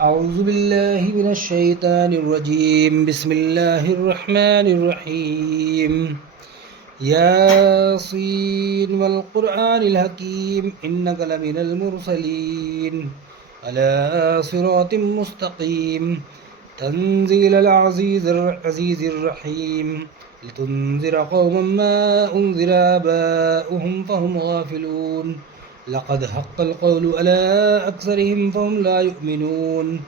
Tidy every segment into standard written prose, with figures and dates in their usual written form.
أعوذ بالله من الشيطان الرجيم. بسم الله الرحمن الرحيم. ياسين والقرآن الحكيم إنك لمن المرسلين على صراط مستقيم تنزيل العزيز الرحيم لتنذر قوما ما أنذر آباؤهم فهم غافلون لقد حق القول على أكثرهم فهم لا يؤمنون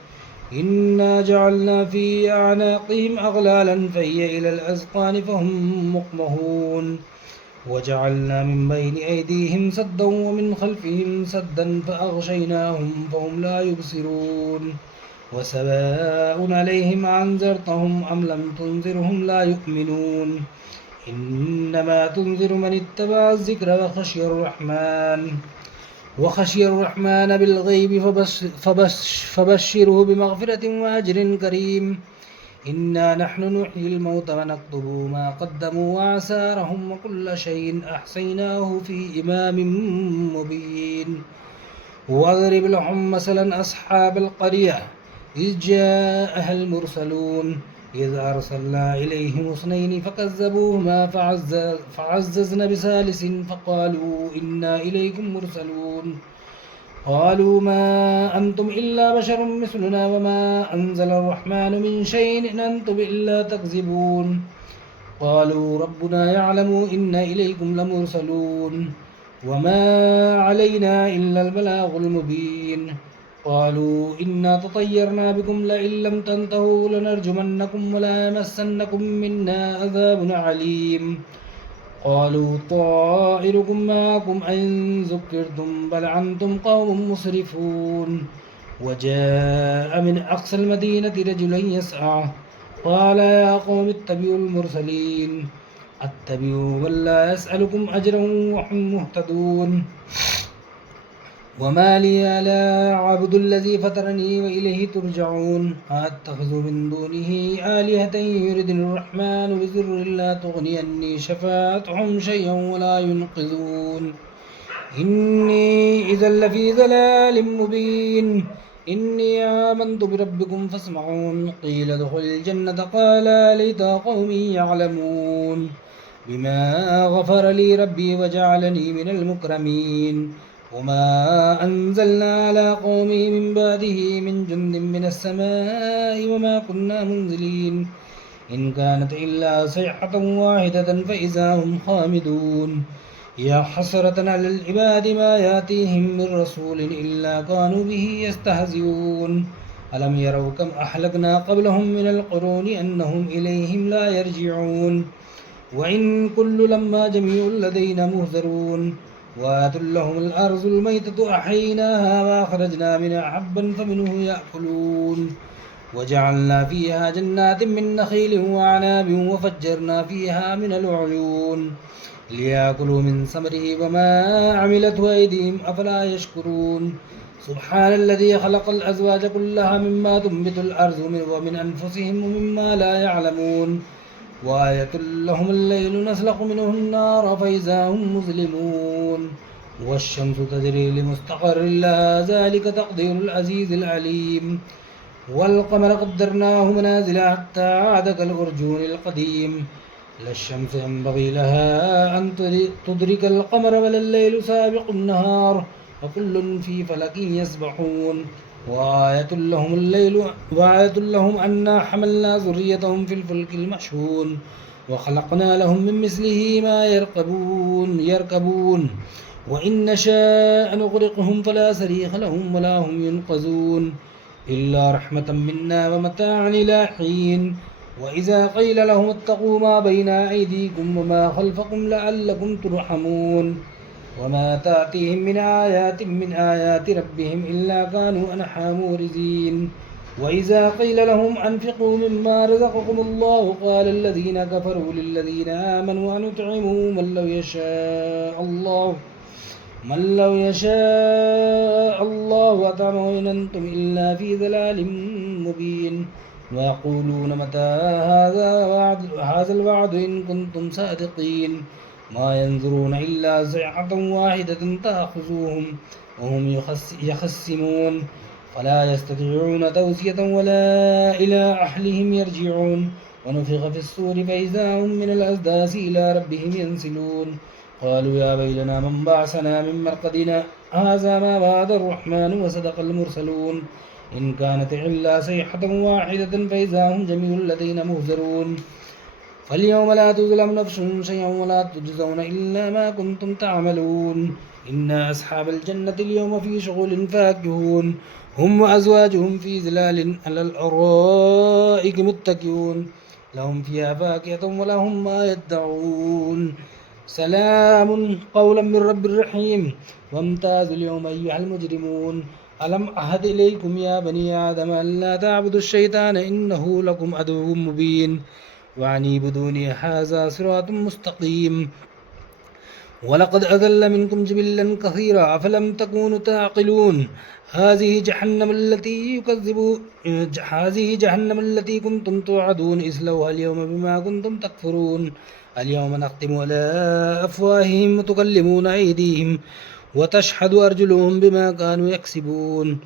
إنا جعلنا في أعناقهم أغلالا فهي إلى الأذقان فهم مقمحون وجعلنا من بين أيديهم سدا ومن خلفهم سدا فأغشيناهم فهم لا يبصرون وسواء عليهم أنذرتهم أم لم تنذرهم لا يؤمنون إنما تنذر من اتبع الذكر وخشي الرحمن بالغيب فبشره بمغفرة وأجر كريم. إنا نحن نحيي الموتى ونكتب ما قدموا وآثارهم وكل شيء أحصيناه في إمام مبين. واضرب لهم مثلا أصحاب القرية إذ جاءها المرسلون إذ أرسلنا إليهم اثنين فكذبوهما فعززنا بثالث فقالوا إنا إليكم مرسلون. قالوا ما أنتم إلا بشر مثلنا وما أنزل الرحمن من شيء إن أنتم إلا تكذبون. قالوا ربنا يعلم إنا إليكم لمرسلون وما علينا إلا البلاغ المبين. قالوا إنا تطيرنا بكم لئن لم تنتهوا لنرجمنكم وليمسنكم منا عذاب عليم. قالوا طائركم معكم أئن ذكرتم بل أنتم قوم مسرفون. وجاء من أقصى المدينة رجل يسعى قال يا قوم اتبعوا المرسلين اتبعوا من لا يسألكم أجرا وهم مهتدون. وما لي لا أعبد الذي فطرني وإليه ترجعون. أتخذ من دونه آلهة يردني الرحمن بضر لا تغني عني شفاعتهم شيئا ولا ينقذون. إني إذا لفي ضلال مبين. إني آمنت بربكم فاسمعون. قيل ادخل الجنة قال ليت قومي يعلمون بما غفر لي ربي وجعلني من المكرمين. وما أنزلنا على قومه من بعده من جند من السماء وما كنا منزلين. إن كانت إلا صيحة واحدة فإذا هم خامدون. يا حسرة على العباد ما يأتيهم من رسول إلا كانوا به يستهزئون. ألم يروا كم أهلكنا قبلهم من القرون أنهم إليهم لا يرجعون. وإن كل لما جميع لدينا مهذرون. وآت لهم الأرض الميتة أحييناها وأخرجنا منها حبا فمنه يأكلون. وجعلنا فيها جنات من نخيل وأعناب وفجرنا فيها من العيون ليأكلوا من ثمره وما عملته أيديهم أفلا يشكرون. سبحان الذي خلق الأزواج كلها مما تنبت الأرض ومن أنفسهم ومما لا يعلمون. وآية لهم الليل نسلخ منه النار فإذا هم مظلمون. والشمس تجري لمستقر لها ذلك تقدير العزيز العليم. والقمر قدرناه منازل حتى عاد كالأرجون القديم. لا الشمس ينبغي لها أن تدرك القمر ولا الليل سابق النهار وكل في فلك يسبحون. وآية لهم أنا حملنا ذريتهم في الفلك المشحون وخلقنا لهم من مثله ما يركبون. وإن نشاء نغرقهم فلا صريخ لهم ولا هم ينقذون إلا رحمة منا ومتاعا إلى حين. وإذا قيل لهم اتقوا ما بين أيديكم وما خلفكم لعلكم ترحمون. وما تأتيهم من آيات ربهم إلا كانوا عنها معرضين. وإذا قيل لهم أنفقوا مما رزقكم الله قال الذين كفروا للذين آمنوا أنطعم من لو يشاء الله أطعمه إن أنتم إلا في ضلال مبين. ويقولون متى هذا الوعد إن كنتم صادقين. ما ينظرون إلا صيحة واحدة تأخذهم وهم يخصمون. فلا يستطيعون توصية ولا إلى أهلهم يرجعون ونفخ في الصور فإذا هم من الأجداث إلى ربهم ينسلون قالوا يا ويلنا من بعثنا من مرقدنا هذا ما وعد الرحمن وصدق المرسلون إن كانت إلا صيحة واحدة فإذا هم جميع الذين مهزرون فاليوم لا تظلم نفس شيئا ولا تجزون إلا ما كنتم تعملون إن أصحاب الجنة اليوم في شغل فاكهون هم وأزواجهم في ظلال على الأرائك متكئون لهم فيها فاكهة ولهم ما يدعون سلام قولا من رب رحيم وامتازوا اليوم أيها المجرمون ألم أعهد إليكم يا بني آدم أن لا تعبدوا الشيطان إنه لكم عدو مبين وأن اعبدوني هذا صراط مستقيم ولقد أضل منكم جبلا كثيرا أفلم تكونوا تعقلون هذه جهنم التي كنتم توعدون اصلوها اليوم بما كنتم تكفرون اليوم نختم على أفواههم وتكلمون أيديهم وتشهد أرجلهم بما كانوا يكسبون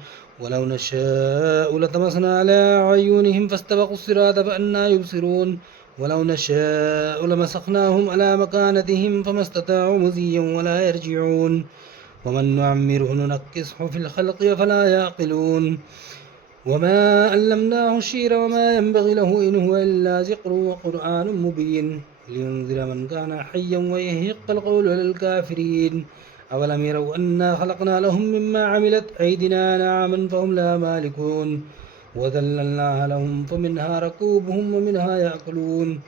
ولو نشاء لطمسنا على أعينهم فاستبقوا الصراط فأنى يبصرون ولو نشاء لمسخناهم على مكانتهم فما استطاعوا مزيا ولا يرجعون ومن نعمره ننكسه في الخلق فلا يعقلون وما علمناه الشعر وما ينبغي له إن هو إلا ذكر وقرآن مبين لينذر من كان حيا ويحق القول على الكافرين أولم يروا أنا خلقنا لهم مما عملت أيدينا نعما فهم لا مالكون وذللناها لهم فمنها ركوبهم ومنها يأكلون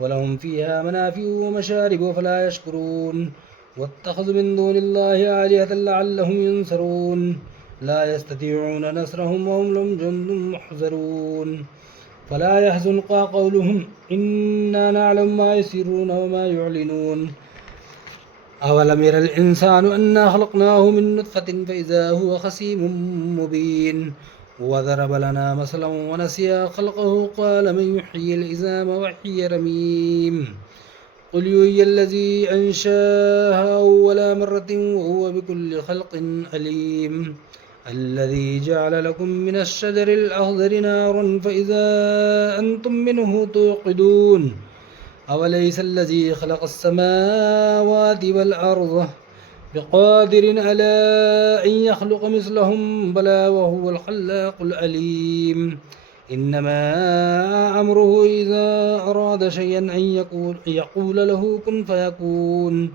ولهم فيها منافع ومشارب فلا يشكرون واتخذوا من دون الله آلهة لعلهم ينصرون لا يستطيعون نصرهم وهم لهم جند محضرون فلا يحزنك قولهم إنا نعلم ما يسرون وما يعلنون أولم ير الإنسان أنا خلقناه من نطفة فإذا هو خصيم مبين وضرب لنا مثلا ونسي خلقه قال من يحيي العظام وهي رميم قل يحيي الذي أنشاها أول مرة وهو بكل خلق عليم الذي جعل لكم من الشجر الأخضر نارا فإذا أنتم منه توقدون أوليس الذي خلق السماوات والأرض بقادر على أن يخلق مثلهم بلى وهو الخلاق العليم إنما أمره إذا أراد شيئا أن يقول له كن فيكون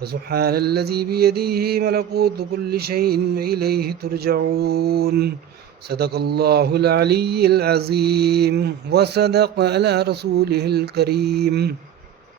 فسبحان الذي بيده ملكوت كل شيء وإليه ترجعون صدق الله العلي العظيم وصدق على رسوله الكريم